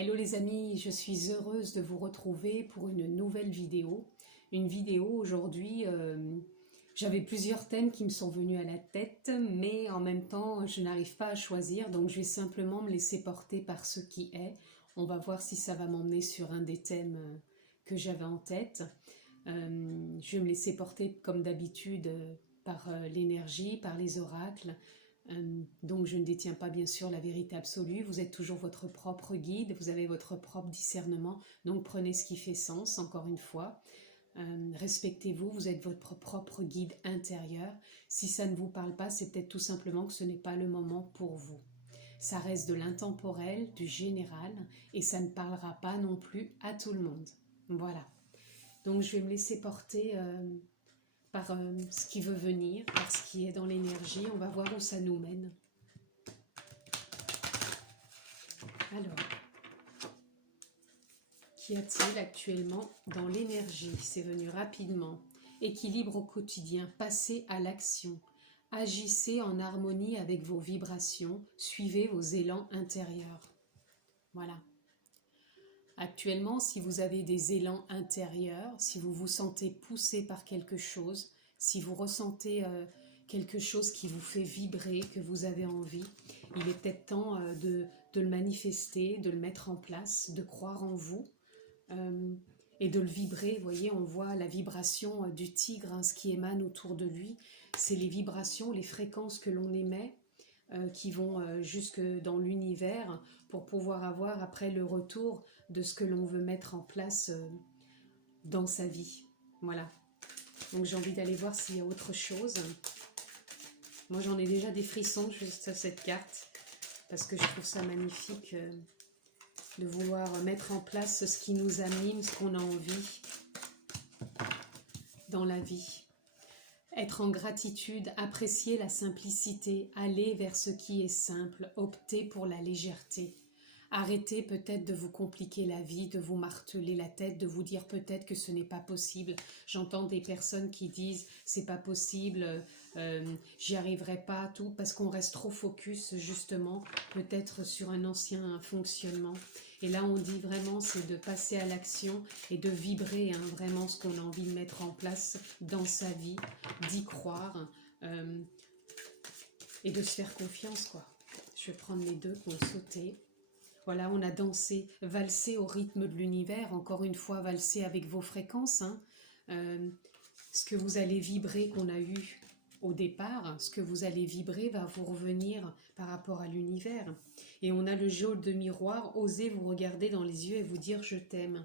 Hello les amis, je suis heureuse de vous retrouver pour une nouvelle vidéo. Une vidéo aujourd'hui, j'avais plusieurs thèmes qui me sont venus à la tête, mais en même temps je n'arrive pas à choisir, donc je vais simplement me laisser porter par ce qui est. On va voir si ça va m'emmener sur un des thèmes que j'avais en tête. Je vais me laisser porter comme d'habitude par l'énergie, par les oracles. Donc je ne détiens pas bien sûr la vérité absolue, vous êtes toujours votre propre guide, vous avez votre propre discernement, donc prenez ce qui fait sens, encore une fois. Respectez-vous, vous êtes votre propre guide intérieur. Si ça ne vous parle pas, c'est peut-être tout simplement que ce n'est pas le moment pour vous. Ça reste de l'intemporel, du général, et ça ne parlera pas non plus à tout le monde. Voilà. Donc je vais me laisser porter par ce qui veut venir, par ce qui est dans l'énergie. On va voir où ça nous mène. Alors, qu'y a-t-il actuellement dans l'énergie? C'est venu rapidement. Équilibre au quotidien, passez à l'action. Agissez en harmonie avec vos vibrations, suivez vos élans intérieurs. Voilà. Actuellement, si vous avez des élans intérieurs, si vous vous sentez poussé par quelque chose, si vous ressentez quelque chose qui vous fait vibrer, que vous avez envie, il est peut-être temps de le manifester, de le mettre en place, de croire en vous et de le vibrer. Vous voyez, on voit la vibration du tigre, hein, ce qui émane autour de lui. C'est les vibrations, les fréquences que l'on émet qui vont jusque dans l'univers pour pouvoir avoir après le retour de ce que l'on veut mettre en place dans sa vie. Voilà. Donc j'ai envie d'aller voir s'il y a autre chose. Moi j'en ai déjà des frissons juste à cette carte parce que je trouve ça magnifique de vouloir mettre en place ce qui nous anime, ce qu'on a envie dans la vie. Être en gratitude, apprécier la simplicité, aller vers ce qui est simple, opter pour la légèreté. Arrêtez peut-être de vous compliquer la vie, de vous marteler la tête, de vous dire peut-être que ce n'est pas possible. J'entends des personnes qui disent c'est pas possible, j'y arriverai pas, tout, parce qu'on reste trop focus justement peut-être sur un ancien fonctionnement. Et là on dit vraiment c'est de passer à l'action et de vibrer hein, vraiment ce qu'on a envie de mettre en place dans sa vie, d'y croire et de se faire confiance quoi. Je vais prendre les deux qui ont sauté. Voilà, on a dansé, valsé au rythme de l'univers, encore une fois, valsé avec vos fréquences. Hein. Ce que vous allez vibrer qu'on a eu au départ, ce que vous allez vibrer va vous revenir par rapport à l'univers. Et on a le jeu de miroir, osez vous regarder dans les yeux et vous dire « je t'aime ».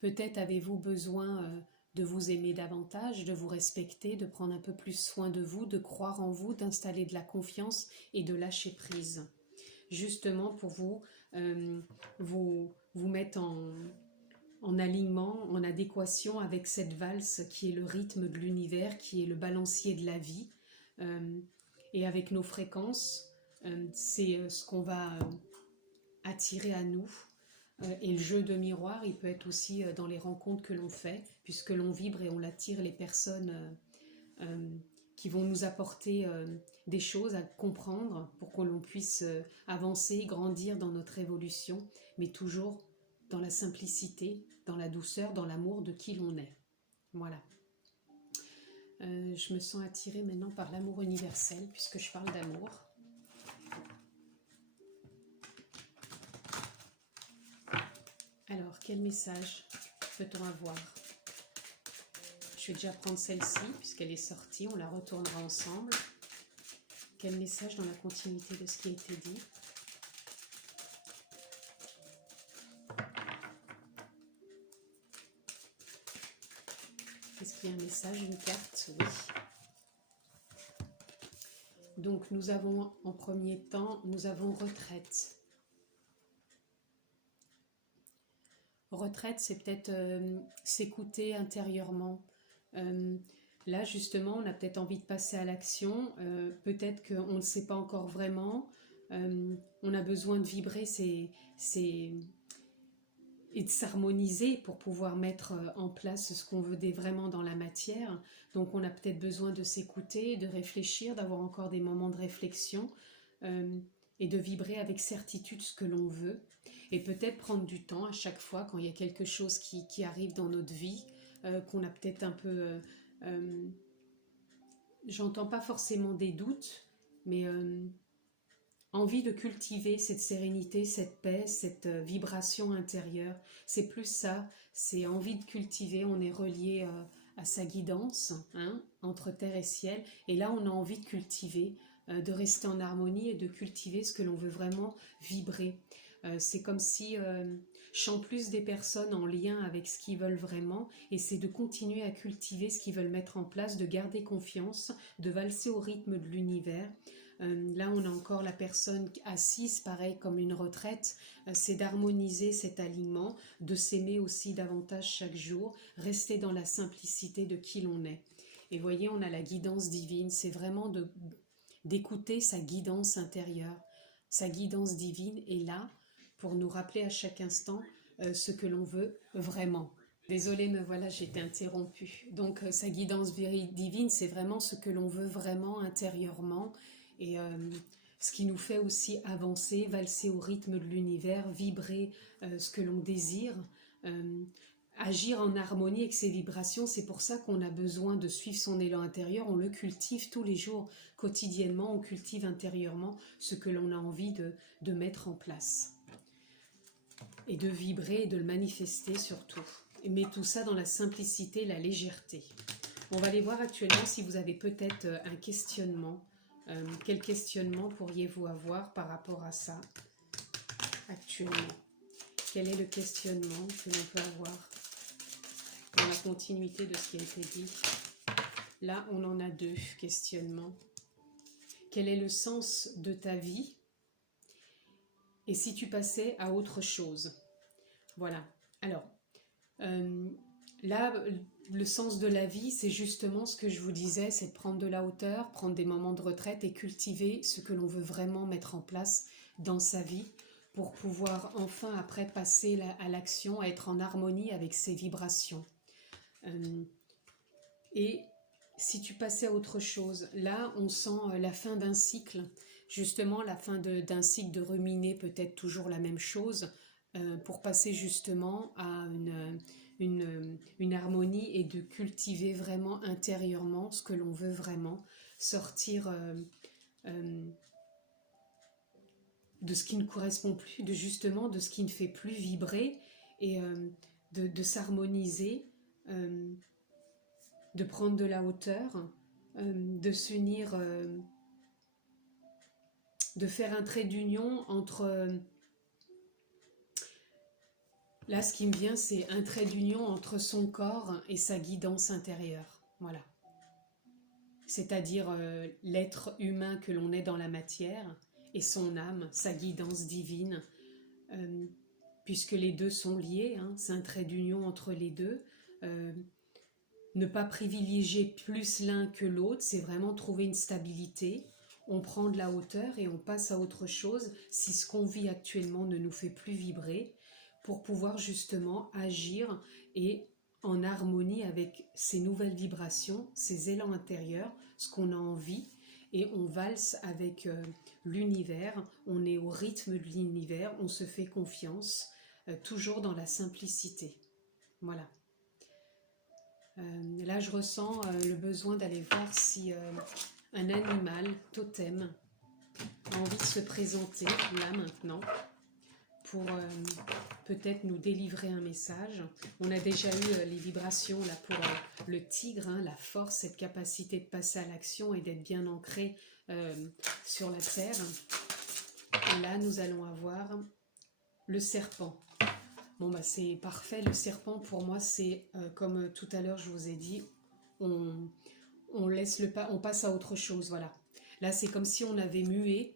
Peut-être avez-vous besoin de vous aimer davantage, de vous respecter, de prendre un peu plus soin de vous, de croire en vous, d'installer de la confiance et de lâcher prise. Justement pour vous mettre en alignement, en adéquation avec cette valse qui est le rythme de l'univers, qui est le balancier de la vie. Et avec nos fréquences, c'est ce qu'on va attirer à nous. Et le jeu de miroir, il peut être aussi dans les rencontres que l'on fait, puisque l'on vibre et on attire les personnes qui vont nous apporter des choses à comprendre pour que l'on puisse avancer, grandir dans notre évolution, mais toujours dans la simplicité, dans la douceur, dans l'amour de qui l'on est. Voilà. Je me sens attirée maintenant par l'amour universel, puisque je parle d'amour. Alors, quel message peut-on avoir ? Je vais déjà prendre celle-ci, puisqu'elle est sortie, on la retournera ensemble. Quel message dans la continuité de ce qui a été dit ? Est-ce qu'il y a un message, une carte ? Oui. Donc nous avons, en premier temps, nous avons retraite. Retraite, c'est peut-être s'écouter intérieurement. Là, justement, on a peut-être envie de passer à l'action. Peut-être qu'on ne sait pas encore vraiment. On a besoin de vibrer et de s'harmoniser pour pouvoir mettre en place ce qu'on veut vraiment dans la matière. Donc, on a peut-être besoin de s'écouter, de réfléchir, d'avoir encore des moments de réflexion et de vibrer avec certitude ce que l'on veut. Et peut-être prendre du temps à chaque fois quand il y a quelque chose qui arrive dans notre vie, qu'on a peut-être un peu... j'entends pas forcément des doutes, mais envie de cultiver cette sérénité, cette paix, cette vibration intérieure. C'est plus ça, c'est envie de cultiver, on est relié à sa guidance, hein, entre terre et ciel, et là on a envie de cultiver, de rester en harmonie et de cultiver ce que l'on veut vraiment vibrer. C'est comme si je sens plus des personnes en lien avec ce qu'ils veulent vraiment, et c'est de continuer à cultiver ce qu'ils veulent mettre en place, de garder confiance, de valser au rythme de l'univers. Là, on a encore la personne assise, pareil, comme une retraite. C'est d'harmoniser cet alignement, de s'aimer aussi davantage chaque jour, rester dans la simplicité de qui l'on est. Et voyez, on a la guidance divine, c'est vraiment d'écouter sa guidance intérieure. Sa guidance divine est là pour nous rappeler à chaque instant ce que l'on veut vraiment. Désolée, me voilà, j'ai été interrompue. Donc, sa guidance divine, c'est vraiment ce que l'on veut vraiment intérieurement. Et ce qui nous fait aussi avancer, valser au rythme de l'univers, vibrer ce que l'on désire, agir en harmonie avec ses vibrations. C'est pour ça qu'on a besoin de suivre son élan intérieur. On le cultive tous les jours, quotidiennement, on cultive intérieurement ce que l'on a envie de mettre en place. Et de vibrer et de le manifester surtout. Mais tout ça dans la simplicité, la légèreté. On va aller voir actuellement si vous avez peut-être un questionnement. Quel questionnement pourriez-vous avoir par rapport à ça actuellement? Quel est le questionnement que l'on peut avoir dans la continuité de ce qui a été dit? Là, on en a deux questionnements. Quel est le sens de ta vie? Et si tu passais à autre chose? Voilà. Alors, là, le sens de la vie, c'est justement ce que je vous disais, c'est de prendre de la hauteur, prendre des moments de retraite et cultiver ce que l'on veut vraiment mettre en place dans sa vie pour pouvoir enfin après passer à l'action, à être en harmonie avec ses vibrations. Et si tu passais à autre chose, là on sent la fin d'un cycle, justement la fin d'un cycle de ruminer peut-être toujours la même chose, pour passer justement à une harmonie et de cultiver vraiment intérieurement ce que l'on veut vraiment, sortir de ce qui ne correspond plus, de ce qui ne fait plus vibrer, et de s'harmoniser, de prendre de la hauteur, de s'unir, de faire un trait d'union entre... Là, ce qui me vient, c'est un trait d'union entre son corps et sa guidance intérieure. Voilà. C'est-à-dire l'être humain que l'on est dans la matière et son âme, sa guidance divine, puisque les deux sont liés, hein, c'est un trait d'union entre les deux. Ne pas privilégier plus l'un que l'autre, c'est vraiment trouver une stabilité. On prend de la hauteur et on passe à autre chose si ce qu'on vit actuellement ne nous fait plus vibrer, pour pouvoir justement agir et en harmonie avec ces nouvelles vibrations, ces élans intérieurs, ce qu'on a envie, et on valse avec l'univers, on est au rythme de l'univers, on se fait confiance, toujours dans la simplicité. Voilà. Là, je ressens le besoin d'aller voir si un animal, totem, a envie de se présenter, là, maintenant, pour peut-être nous délivrer un message. On a déjà eu les vibrations là pour le tigre, hein, la force, cette capacité de passer à l'action et d'être bien ancré sur la terre. Et là, nous allons avoir le serpent. Bon, bah, c'est parfait. Le serpent, pour moi, c'est comme tout à l'heure, je vous ai dit, on laisse le pas, on passe à autre chose. Voilà. Là, c'est comme si on avait mué.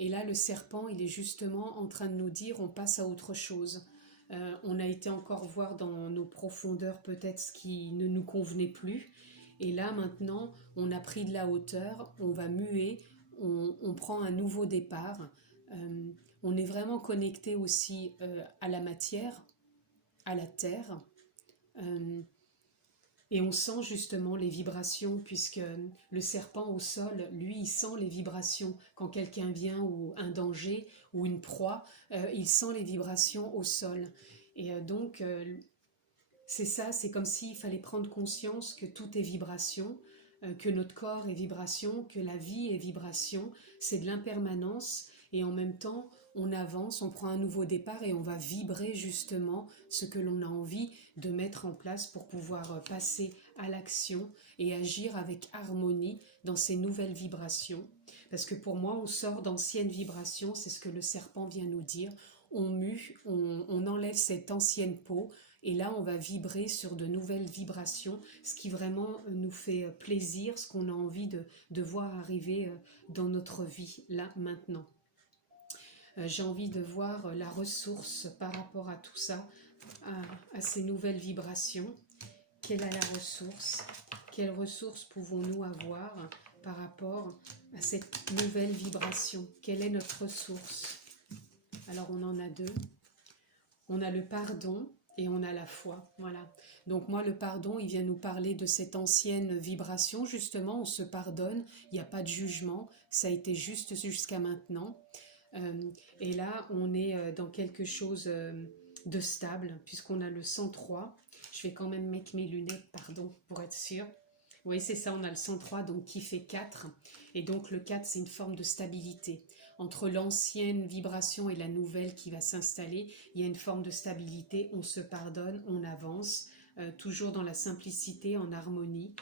Et là, le serpent, il est justement en train de nous dire, on passe à autre chose. On a été encore voir dans nos profondeurs peut-être ce qui ne nous convenait plus. Et là, maintenant, on a pris de la hauteur, on va muer, on prend un nouveau départ. On est vraiment connecté aussi à la matière, à la terre. Et on sent justement les vibrations, puisque le serpent au sol, lui, il sent les vibrations. Quand quelqu'un vient, ou un danger, ou une proie, il sent les vibrations au sol. Et donc, c'est ça, c'est comme s'il fallait prendre conscience que tout est vibration, que notre corps est vibration, que la vie est vibration, c'est de l'impermanence, et en même temps, on avance, on prend un nouveau départ et on va vibrer justement ce que l'on a envie de mettre en place pour pouvoir passer à l'action et agir avec harmonie dans ces nouvelles vibrations. Parce que pour moi, on sort d'anciennes vibrations, c'est ce que le serpent vient nous dire. On mue, on enlève cette ancienne peau, et là, on va vibrer sur de nouvelles vibrations, ce qui vraiment nous fait plaisir, ce qu'on a envie de voir arriver dans notre vie, là, maintenant. J'ai envie de voir la ressource par rapport à tout ça, à ces nouvelles vibrations. Quelle est la ressource? Quelles ressources pouvons-nous avoir par rapport à cette nouvelle vibration? Quelle est notre ressource? Alors, on en a deux. On a le pardon et on a la foi. Voilà. Donc moi, le pardon, il vient nous parler de cette ancienne vibration. Justement, on se pardonne, il n'y a pas de jugement. Ça a été juste jusqu'à maintenant. Et là, on est dans quelque chose de stable, puisqu'on a le 103. Je vais quand même mettre mes lunettes, pardon, pour être sûre. Oui, c'est ça, on a le 103, donc qui fait 4. Et donc le 4, c'est une forme de stabilité. Entre l'ancienne vibration et la nouvelle qui va s'installer, il y a une forme de stabilité, on se pardonne, on avance, toujours dans la simplicité, en harmonie.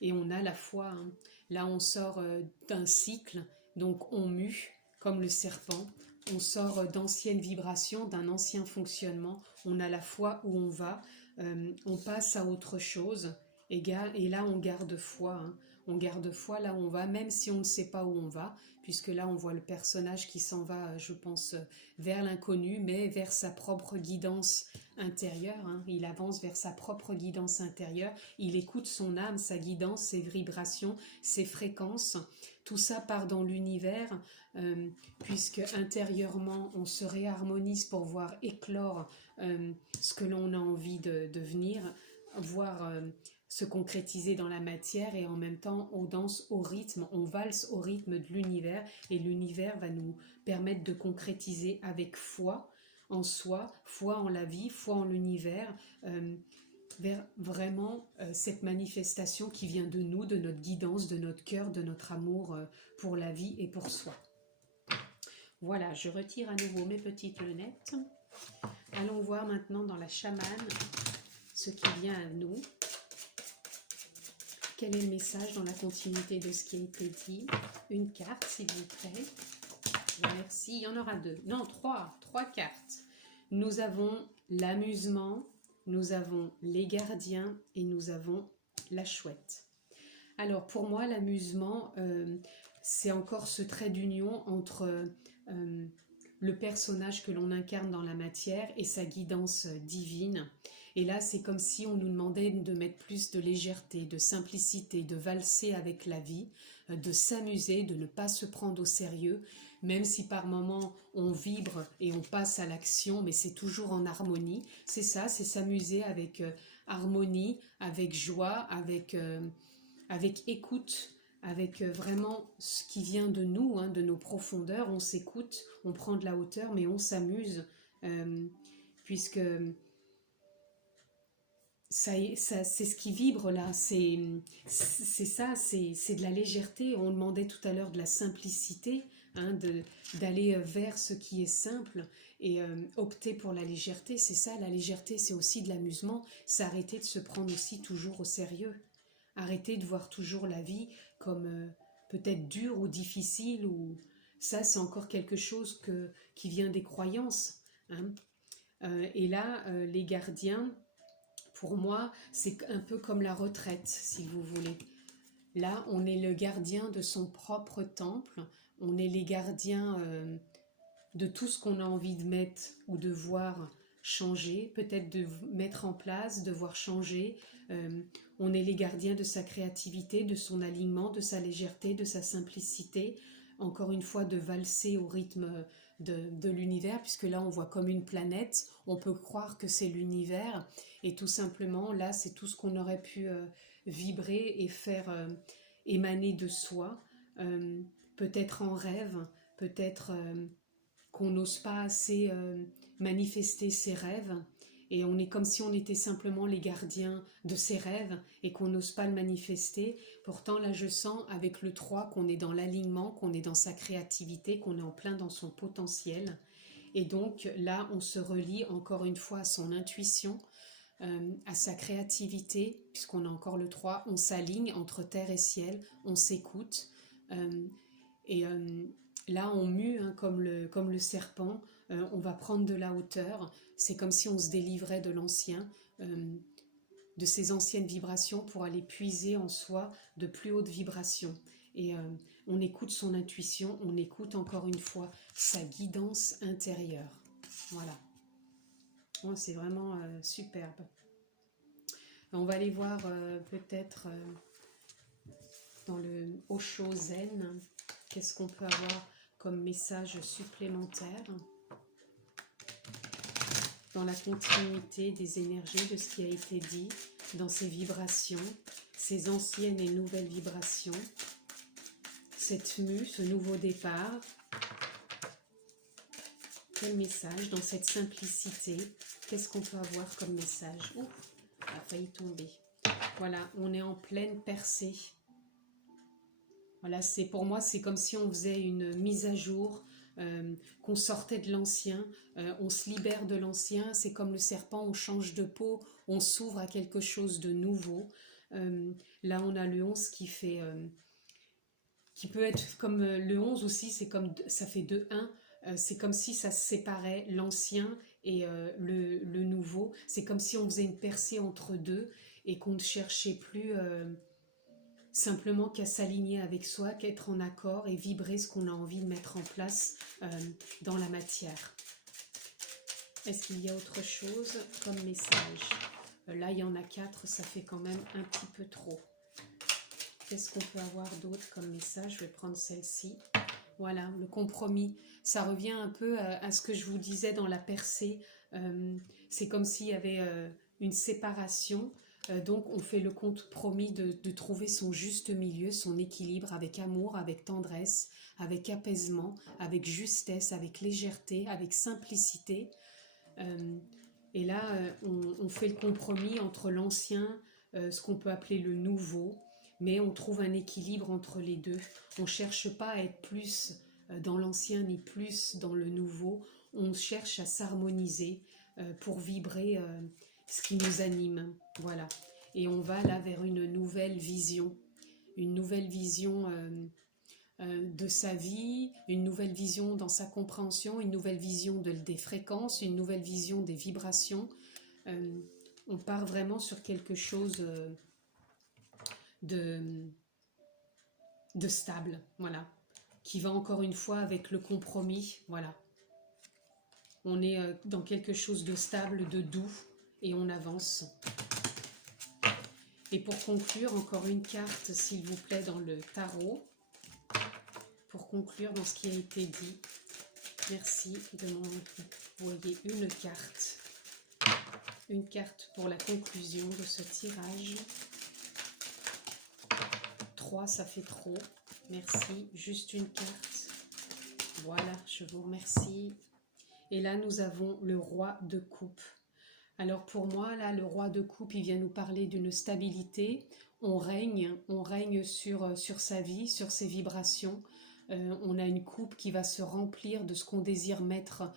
Et on a la foi. Hein. Là, on sort d'un cycle, donc on mue, comme le serpent. On sort d'anciennes vibrations, d'un ancien fonctionnement. On a la foi où on va. On passe à autre chose. Et là, on garde foi. Hein. On garde foi là où on va, même si on ne sait pas où on va, puisque là, on voit le personnage qui s'en va, je pense, vers l'inconnu, mais vers sa propre guidance intérieure. Hein. Il avance vers sa propre guidance intérieure. Il écoute son âme, sa guidance, ses vibrations, ses fréquences. Tout ça part dans l'univers, puisque intérieurement, on se réharmonise pour voir éclore ce que l'on a envie de devenir, voir se concrétiser dans la matière, et en même temps on danse au rythme, on valse au rythme de l'univers, et l'univers va nous permettre de concrétiser avec foi en soi, foi en la vie, foi en l'univers, vers vraiment cette manifestation qui vient de nous, de notre guidance, de notre cœur, de notre amour pour la vie et pour soi. Voilà, je retire à nouveau mes petites lunettes. Allons voir maintenant dans la chamane ce qui vient à nous. Quel est le message dans la continuité de ce qui a été dit? Une carte, s'il vous plaît. Merci. Il y en aura deux. Non, trois cartes. Nous avons l'amusement, nous avons les gardiens et nous avons la chouette. Alors, pour moi, l'amusement, c'est encore ce trait d'union entre le personnage que l'on incarne dans la matière et sa guidance divine. Et là, c'est comme si on nous demandait de mettre plus de légèreté, de simplicité, de valser avec la vie, de s'amuser, de ne pas se prendre au sérieux, même si par moments on vibre et on passe à l'action, mais c'est toujours en harmonie. C'est ça, c'est s'amuser avec harmonie, avec joie, avec écoute, avec vraiment ce qui vient de nous, hein, de nos profondeurs. On s'écoute, on prend de la hauteur, mais on s'amuse, puisque c'est ce qui vibre là, c'est ça, c'est de la légèreté. On demandait tout à l'heure de la simplicité, hein, d'aller vers ce qui est simple et opter pour la légèreté. C'est ça, la légèreté, c'est aussi de l'amusement, c'est arrêter de se prendre aussi toujours au sérieux, arrêter de voir toujours la vie comme peut-être dure ou difficile, ou ça c'est encore quelque chose qui vient des croyances, hein. Et là, les gardiens, pour moi, c'est un peu comme la retraite, si vous voulez. Là, on est le gardien de son propre temple, on est les gardiens de tout ce qu'on a envie de mettre ou de voir changer, peut-être de mettre en place, de voir changer. On est les gardiens de sa créativité, de son alignement, de sa légèreté, de sa simplicité. Encore une fois, de valser au rythme de l'univers, puisque là on voit comme une planète, on peut croire que c'est l'univers, et tout simplement là c'est tout ce qu'on aurait pu vibrer et faire émaner de soi, peut-être en rêve, peut-être qu'on n'ose pas assez manifester ses rêves, et on est comme si on était simplement les gardiens de ses rêves et qu'on n'ose pas le manifester. Pourtant là je sens avec le 3 qu'on est dans l'alignement, qu'on est dans sa créativité, qu'on est en plein dans son potentiel, et donc là on se relie encore une fois à son intuition, à sa créativité, puisqu'on a encore le 3, on s'aligne entre terre et ciel, on s'écoute, et là on mue hein, comme le serpent, on va prendre de la hauteur, c'est comme si on se délivrait de l'ancien, de ces anciennes vibrations pour aller puiser en soi de plus hautes vibrations. Et on écoute son intuition, on écoute encore une fois sa guidance intérieure. Voilà. Oh, c'est vraiment superbe. On va aller voir peut-être dans le Osho Zen, qu'est-ce qu'on peut avoir comme message supplémentaire dans la continuité des énergies de ce qui a été dit, dans ces vibrations, ces anciennes et nouvelles vibrations, cette mue, ce nouveau départ. Quel message dans cette simplicité? Qu'est-ce qu'on peut avoir comme message? Ouh, elle a failli tomber. Voilà, on est en pleine percée. Voilà, pour moi, c'est comme si on faisait une mise à jour, qu'on sortait de l'ancien, on se libère de l'ancien, c'est comme le serpent, on change de peau, on s'ouvre à quelque chose de nouveau. Là, on a le 11 qui fait... qui peut être comme le 11 aussi, c'est comme ça fait 2-1, c'est comme si ça se séparait, l'ancien et le nouveau. C'est comme si on faisait une percée entre deux et qu'on ne cherchait plus simplement qu'à s'aligner avec soi, qu'à être en accord et vibrer ce qu'on a envie de mettre en place dans la matière. Est-ce qu'il y a autre chose comme message? Là, il y en a 4, ça fait quand même un petit peu trop. Qu'est-ce qu'on peut avoir d'autre comme message? Je vais prendre celle-ci. Voilà, le compromis. Ça revient un peu à ce que je vous disais dans la percée. C'est comme s'il y avait une séparation. Donc on fait le compromis de trouver son juste milieu, son équilibre avec amour, avec tendresse, avec apaisement, avec justesse, avec légèreté, avec simplicité. Et là, on fait le compromis entre l'ancien, ce qu'on peut appeler le nouveau, mais on trouve un équilibre entre les deux. On ne cherche pas à être plus dans l'ancien ni plus dans le nouveau. On cherche à s'harmoniser pour vibrer ce qui nous anime. Voilà. Et on va là vers une nouvelle vision de sa vie, une nouvelle vision dans sa compréhension, une nouvelle vision des fréquences, une nouvelle vision des vibrations. On part vraiment sur quelque chose de stable, voilà, qui va encore une fois avec le compromis, voilà. On est dans quelque chose de stable, de doux, et on avance. Et pour conclure, encore une carte, s'il vous plaît, dans le tarot, pour conclure dans ce qui a été dit. Merci de m'envoyer une carte pour la conclusion de ce tirage. 3, ça fait trop. Merci, juste une carte. Voilà, je vous remercie. Et là, nous avons le roi de coupe. Alors pour moi, là, le roi de coupe, il vient nous parler d'une stabilité. On règne sur sa vie, sur ses vibrations. On a une coupe qui va se remplir de ce qu'on désire mettre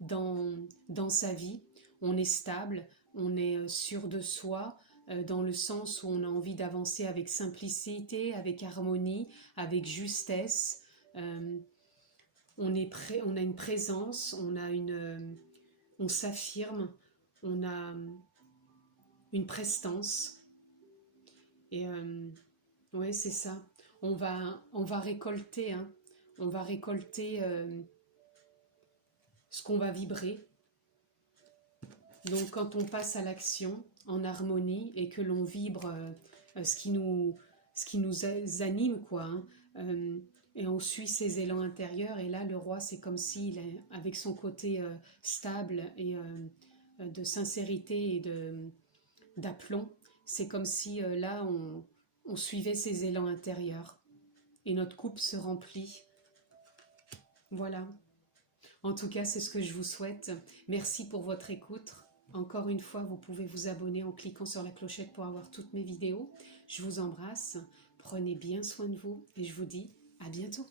dans sa vie. On est stable, on est sûr de soi, dans le sens où on a envie d'avancer avec simplicité, avec harmonie, avec justesse. On a une présence, on s'affirme, on a une prestance. Et ouais, c'est ça. On va récolter, hein. On va récolter ce qu'on va vibrer. Donc quand on passe à l'action en harmonie et que l'on vibre ce qui nous anime, quoi, hein, et on suit ses élans intérieurs. Et là, le roi, c'est comme s'il, avec son côté stable et de sincérité et d'aplomb, c'est comme si là, on suivait ses élans intérieurs. Et notre coupe se remplit. Voilà. En tout cas, c'est ce que je vous souhaite. Merci pour votre écoute. Encore une fois, vous pouvez vous abonner en cliquant sur la clochette pour avoir toutes mes vidéos. Je vous embrasse. Prenez bien soin de vous et je vous dis à bientôt.